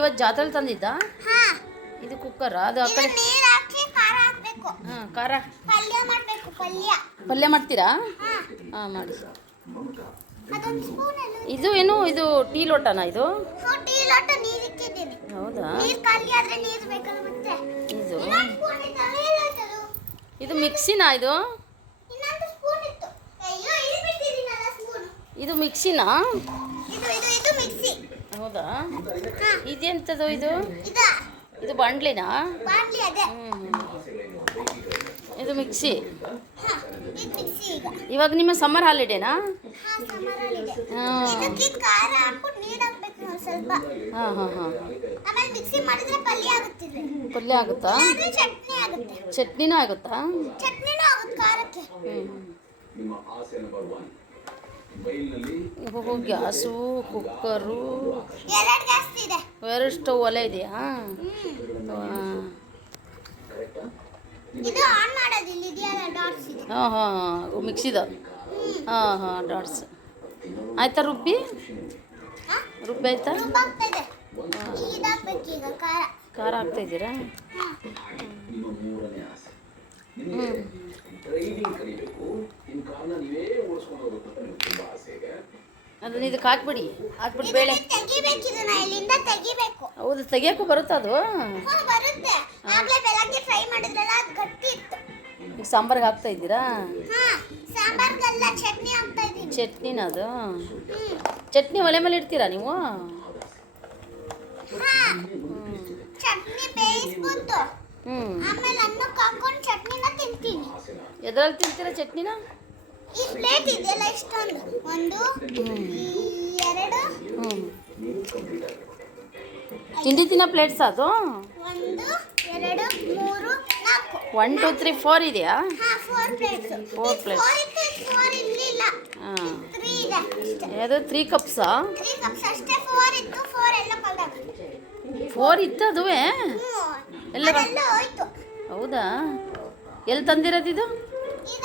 ಇವತ್ತು ಜಾತ್ರೆಲಿ ತಂದಿದ್ದ? ಇದು ಕುಕ್ಕರ್ ಅದು ಆ ಕಡೆ ಹಾಂ ಖಾರ. ಪಲ್ಯ ಮಾಡ್ತೀರಾ? ಹಾ. ಮಾಡಿ. ಇದು. ಏನು? ಇದು ಟೀ ಲೋಟನಾ ಇದು? ಹೌದಾ? ಇದು. ಇದು ಮಿಕ್ಸಿನಾ ಇದು? ಇದು ಮಿಕ್ಸಿನಾ? ಹೌದಾ? ಇದೆಂಥದ್ದು ಇದು? ಇದು. ಬಾಂಡ್ಲಿನಾ ಇದು ಮಿಕ್ಸಿ. ಇದು ಮಿಕ್ಸಿ ಈಗ. ಇವಾಗ ನಿಮ್ಮ ಸಮ್ಮರ್ ಹಾಲಿಡೇನಾ? ಹಾ ಹಾಂ. ಹಾಂ ಹಾಂ ಹಾಂ. ಆಮೇಲೆ ಮಿಕ್ಸಿ ಮಾಡಿದ್ರೆ ಪಲ್ಯ ಆಗುತ್ತಾ ಅದು ಚಟ್ನಿ ಆಗುತ್ತೆ. ಚಟ್ನಿನೂ ಆಗುತ್ತಾ? ಚಟ್ನಿನೂ ಇವಾಗ ಗ್ಯಾಸು ಕುಕ್ಕರು. ಎರಡು ಗ್ಯಾಸ್ ಇದೆ. ಎರಡು ಸ್ಟವ್ ಒಲೆ ಇದೆಯಾ? ಹಾಂ ಇದು ಆನ್ ಮಾಡೋದು ಇಲ್ಲಿ ಇದೆಯಲ್ಲ ಡಾಟ್ಸ್ ಇದೆ. ಹಾಂ ಹಾಂ ಮಿಕ್ಸಿದ ಹಾಂ ಹಾಂ ಡಾಟ್ಸ್. ಆಯ್ತಾ ರುಬ್ಬಿ? ಹಾ? ರುಬ್ಬಿ ಆಯ್ತಾ? ಖಾರ. ಹಾಕ್ತಾ ಇದ್ದೀರಾ? ಹಾ ಅದನ್ನ ಇದಕ್ಕೆ ಹಾಕ್ಬಿಡಿ ಹಾಕ್ಬಿಟ್ಟು ಬೇಳೆ. ತೆಗಿಬೇಕು ಇದನ್ನ ಇಲ್ಲಿಂದ ತೆಗಿಬೇಕು. ಹೌದು ತೆಗಿಯೋಕ್ಕೂ ಬರುತ್ತಾ ಅದು? ಬರುತ್ತೆ. ಆಗ್ಲೇ ಬೆಳಗ್ಗೆ ಫ್ರೈ ಮಾಡಿದ್ರಲ್ಲ ಅದು ಗಟ್ಟಿ ಇತ್ತು. ಈಗ ಸಾಂಬಾರ್ಗೆ ಹಾಕ್ತಾ ಇದ್ದೀರಾ? ಸಾಂಬಾರ್ಗೆಲ್ಲ ಚಟ್ನಿ ಹಾಕ್ತಾ ಚಟ್ನಿನ ಅದು? ಚಟ್ನಿ ಒಲೆ ಮೇಲೆ ಇಡ್ತೀರಾ ನೀವು? ಚಟ್ನಿ ಬೇಯಿಸ್ಬಿಟ್ಟು ಹ್ಞೂ ಆಮೇಲೆ ಅನ್ನಕ್ಕೆ ಹಾಕೊಂಡು ಚಟ್ನಿನ ತಿಂತೀನಿ. ಎದ್ರಲ್ಲಿ ತಿಂತೀರಾ ಚಟ್ನಿನ? ಈ ಪ್ಲೇಟ್ ಇದೆಯಲ್ಲ ಇಷ್ಟೊಂದು? ಒಂದು ಈ ಎರಡು ಹ್ಞೂ ತಿಂಡಿ ತಿನ್ನೋ ಪ್ಲೇಟ್ಸ್ ಅದು? ಒಂದು ಎರಡು ಮೂರು ನಾಲ್ಕು. ಒನ್ ಟು ತ್ರೀ ಫೋರ್ ಇದೆಯಾ? ಹಾ four plates Four plates. Four ಇತ್ತು ಫೋರ್ ಇರ್ಲಿಲ್ಲ. ಹಾಂ. ತ್ರೀ ಇದೆ ಅಷ್ಟೇ. ತ್ರೀ ಕಪ್ಸಾ ತ್ರೀ ಕಪ್ಸ್ ಅಷ್ಟೇ. ಫೋರ್ ಇತ್ತು ಫೋರ್ ಎಲ್ಲ ಕಳ್ದಾಗ ಫೋರ್ ಇತ್ತು ಅದುವೇ? ಹ್ಞೂ ಎಲ್ಲ ಹೋಯ್ತು. ಹೌದಾ? ಎಲ್ಲಿ ತಂದಿರೋದು ಇದು? ಈಗ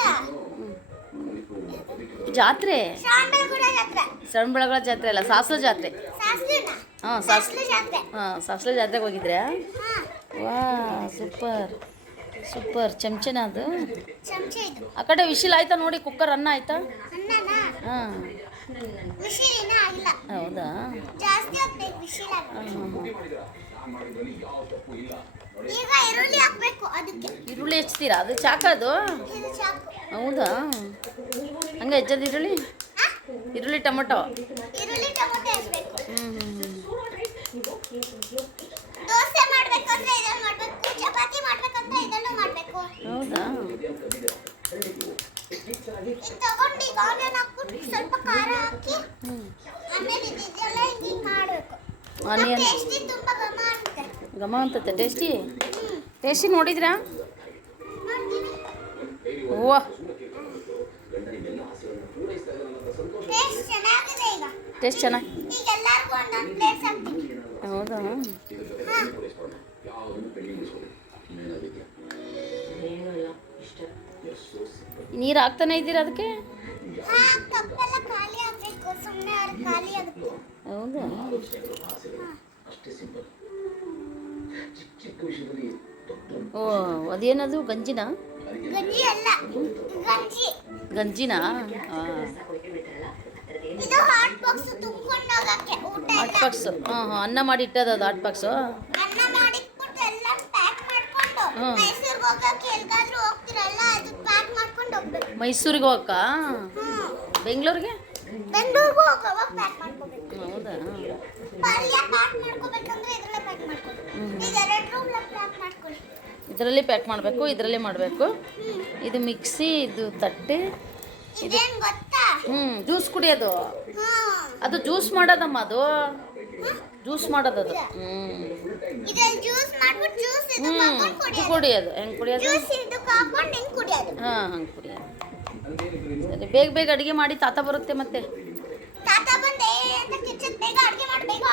ಜಾತ್ರೆ? ಸಣ್ಣಬಳ್ಳಗಳ ಜಾತ್ರೆ. ಅಲ್ಲ ಸಾಸಲ ಜಾತ್ರೆ. ಹಾಂ ಸಾಸ್ ಹಾಂ ಸಾಸಲ ಜಾತ್ರೆಗೆ ಹೋಗಿದ್ರಾ? ವಾ ಸೂಪರ್. ಸೂಪರ್. ಚಮಚನ ಅದು? ಆ ಕಡೆ ವಿಶಿಲ್ ಆಯ್ತಾ ನೋಡಿ ಕುಕ್ಕರ್ ಅನ್ನ ಆಯ್ತಾ? ಹಾಂ. ಹೌದಾ? ಈಗ ಈರುಳ್ಳಿ ಹಾಕ್ಬೇಕು ಅದಕ್ಕೆ. ಈರುಳ್ಳಿ ಹೆಚ್ಚ್ತೀರಾ ಅದು ಚಾಕು ಅದು? ಇದು ಹೌದಾ? ಹಂಗೆ ಹೆಚ್ಚದ ಈರುಳ್ಳಿ? ಈರುಳ್ಳಿ ಟೊಮೊಟೊ? ಈರುಳ್ಳಿ ಟೊಮೊಟೊ ಹಾಕ್ಬೇಕು ದೋಸೆ ಮಾಡಬೇಕು ಮಾಡ್ಬೇಕಂದ್ರೆ ಇದನ್ನ ಮಾಡ್ಬೇಕು ಚಪಾತಿ ಮಾಡ್ಬೇಕಂದ್ರೆ ಇದನ್ನು ಮಾಡ್ಬೇಕು. ಹೌದಾ? ತಗೊಂಡು ಈಗ ಆನಿಯನ್ ಹಾಕ್ಬಿಟ್ಟು ಸ್ವಲ್ಪ ಖಾರ ಹಾಕಿ ಆಮೇಲೆ ಇದೆಲ್ಲ ಹಿಂಗೆ ಮಾಡಬೇಕು ಆನಿಯನ್ ಟೇಸ್ಟಿ ತುಂಬಾ ಘಮ ಅಂತತೆ ಟೇಸ್ಟಿ ಟೇಸ್ಟಿ ನೋಡಿದ್ರಾ? ಹೂವ. ಟೇಸ್ಟ್ ಚೆನ್ನಾಗಿದೆ ಈಗ. ಟೇಸ್ಟ್ ಚೆನ್ನಾಗಿ ಹೌದಾ? ನೀರು ಹಾಕ್ತಾನೆ ಇದ್ದೀರಾ ಅದಕ್ಕೆ? ಅಷ್ಟೇ ಸಿಂಪಲ್ ಚಿಕ್ಕ ಚಿಕ್ಕ ವಿಷಯದಲ್ಲಿ ಓ ಅದೇನದು ಗಂಜಿನ? ಗಂಜಿ ಅಲ್ಲ ಗಂಜಿ. ಗಂಜಿನಾ? ಇದು ಹಾಟ್ ಬಾಕ್ಸ್ ತುಂಬಿಕೊಂಡು ಹೋಗಕ್ಕೆ ಊಟ ಹಾಟ್ ಎಲ್ಲ. ಬಾಕ್ಸು ಹಾಂ ಹಾಂ ಅನ್ನ ಮಾಡಿ ಇಟ್ಟದ ಅದು ಹಾಟ್ ಬಾಕ್ಸ್ ಅನ್ನ ಮಾಡಿಟ್ಬಿಟ್ಟು ಎಲ್ಲ ಪ್ಯಾಕ್ ಮಾಡ್ಕೊಂಡು ಮೈಸೂರಿಗೆ ಹೋಗಕ್ಕೆ ಬೆಂಗ್ಳೂರಿಗೆ ಹೋಗ್ತಿರಲ್ಲ ಅದು ಪ್ಯಾಕ್ ಮಾಡ್ಕೊಂಡು ಹೋಗ್ಬೇಕು. ಮೈಸೂರಿಗೆ ಹೋಗಕ್ಕ? ಬೆಂಗಳೂರಿಗೆ? ಪ್ಯಾಕ್ ಇದ್ರಲ್ಲೇ ಪ್ಯಾಕ್ ಮಾಡಬೇಕು ಇದರಲ್ಲಿ ಮಾಡಬೇಕು. ಇದು ಮಿಕ್ಸಿ ಇದು ತಟ್ಟೆ ಹ್ಞೂ ಜ್ಯೂಸ್ ಕುಡಿಯೋದು ಅದು. ಜ್ಯೂಸ್ ಮಾಡೋದಮ್ಮ ಅದು. ಜ್ಯೂಸ್ ಮಾಡೋದು ಅದು. ಹ್ಞೂ ಕುಡಿಯೋದು? ಹಿಂಗೆ ಕುಡಿಯೋದು? ಹಾಂ ಹಂಗೆ ಕುಡಿಯೋದು. ಸರಿ ಬೇಗ ಬೇಗ ಅಡುಗೆ ಮಾಡಿ ತಾತ ಬರುತ್ತೆ ಮತ್ತೆ.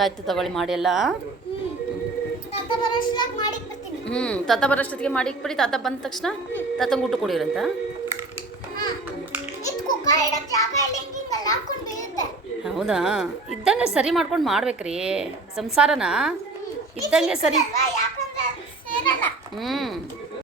ಹಂಗಾಯ್ತು ತಗೊಳ್ಳಿ, ಮಾಡಿ ಎಲ್ಲ. ಹ್ಞೂ ತಾತ ಬರೋಷ್ಟೊತ್ತಿಗೆ ಮಾಡಿ ಇಕ್ಬಿಡಿ ತಾತ ಬಂದ ತಕ್ಷಣ ತಾತಂಗೆ ಊಟ ಕೊಡಿರಂತ ಹೌದಾ? ಇದ್ದಂಗೆ ಸರಿ ಮಾಡ್ಕೊಂಡು ಮಾಡ್ಬೇಕ್ರಿ. ಸಂಸಾರನ? ಇದ್ದಂಗೆ ಸರಿ. ಹ್ಞೂ